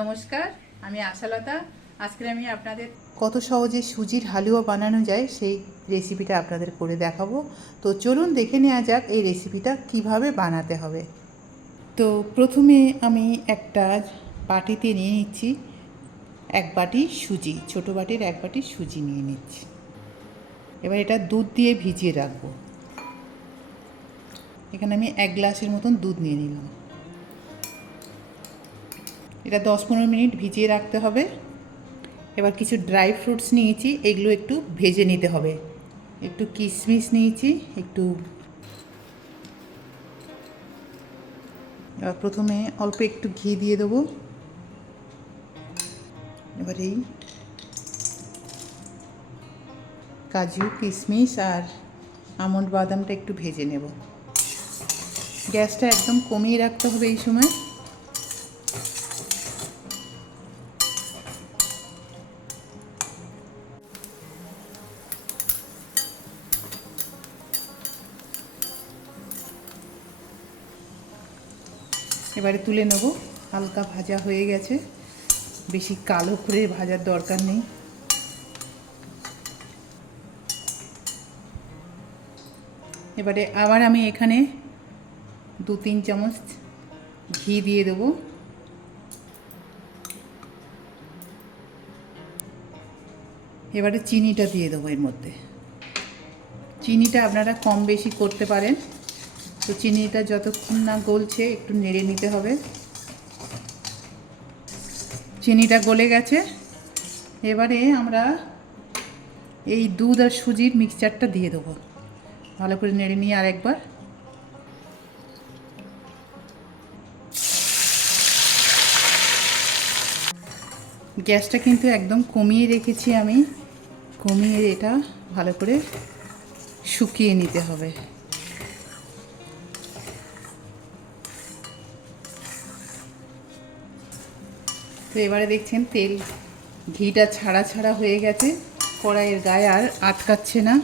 নমস্কার, আমি আশালতা। আজকে আমি আপনাদের কত সহজে সুজির হালুয়া বানানো যায় সেই রেসিপিটা আপনাদের করে দেখাবো। তো চলুন দেখে নেওয়া যাক এই রেসিপিটা কীভাবে বানাতে হবে। তো প্রথমে আমি একটা বাটিতে নিয়ে নিচ্ছি এক বাটি সুজি, ছোট বাটির এক বাটি সুজি নিয়ে নিচ্ছি। এবার এটা দুধ দিয়ে ভিজিয়ে রাখব। এখানে আমি এক গ্লাসের মতন দুধ নিয়ে নিলাম। এটা দশ পনেরো মিনিট ভিজিয়ে রাখতে হবে। এবার কিছু ড্রাই ফ্রুটস নিয়েছি, এগুলো একটু ভেজে নিতে হবে। একটু কিশমিশ নিয়েছি, একটু এবার প্রথমে অল্প একটু ঘি দিয়ে দেবো। এবার এই কাজু কিশমিশ আর আমন্ড বাদামটা একটু ভেজে নেব। গ্যাসটা একদম কমিয়ে রাখতে হবে এই সময়। এবারে তুলে নেব। হালকা ভাজা হয়ে গেছে। বেশি কালো করে ভাজার দরকার নেই। এবারে আবার আমি এখানে দু তিন চামচ ঘি দিয়ে দেবো। এবারে চিনিটা দিয়ে দেবো এর মধ্যে। চিনিটা আপনারা কম বেশি করতে পারেন। তো চিনিটা যতক্ষণ না গলছে, একটু নেড়ে নিতে হবে। চিনিটা গলে গেছে। এবারে আমরা এই দুধ আর সুজির মিক্সচারটা দিয়ে দেবো। ভালো করে নেড়ে নিয়ে আরেকবার। গ্যাসটা কিন্তু একদম কমিয়ে রেখেছি আমি। কমিয়ে এটা ভালো করে শুকিয়ে নিতে হবে। তো এবারে দেখছেন তেল ঘিটা ছাড়া ছাড়া হয়ে গেছে। কড়াইয়ের গায়ে আর আটকাচ্ছে না।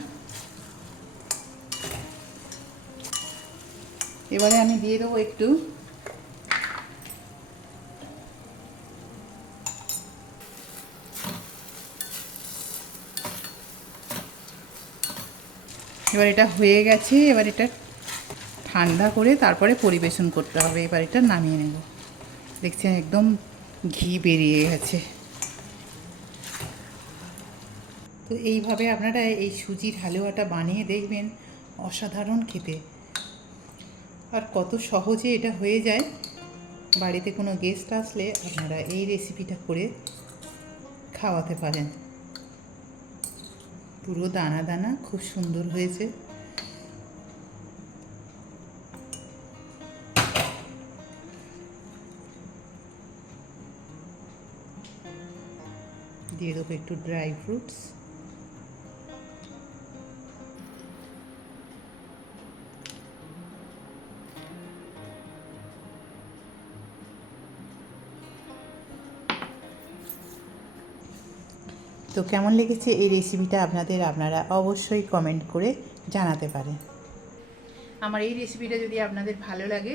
এবারে আমি দিয়ে দেবো একটু। এবার এটা হয়ে গেছে, এবার এটা ঠান্ডা করে তারপরে পরিবেশন করতে হবে। এবার এটা নামিয়ে নেব। দেখছেন একদম ঘি বেরিয়ে গেছে। তো এইভাবে আপনারা এই সুজির হালুয়াটা বানিয়ে দেখবেন, অসাধারণ খেতে। আর কত সহজে এটা হয়ে যায়। বাড়িতে কোনো গেস্ট আসলে আপনারা এই রেসিপিটা করে খাওয়াতে পারেন। পুরো দানা দানা খুব সুন্দর হয়েছে। দিয়ে দেবো একটু ড্রাই ফ্রুটস। তো কেমন লেগেছে এই রেসিপিটা আপনাদের? আপনারা অবশ্যই কমেন্ট করে জানাতে পারেন। আমার এই রেসিপিটা যদি আপনাদের ভালো লাগে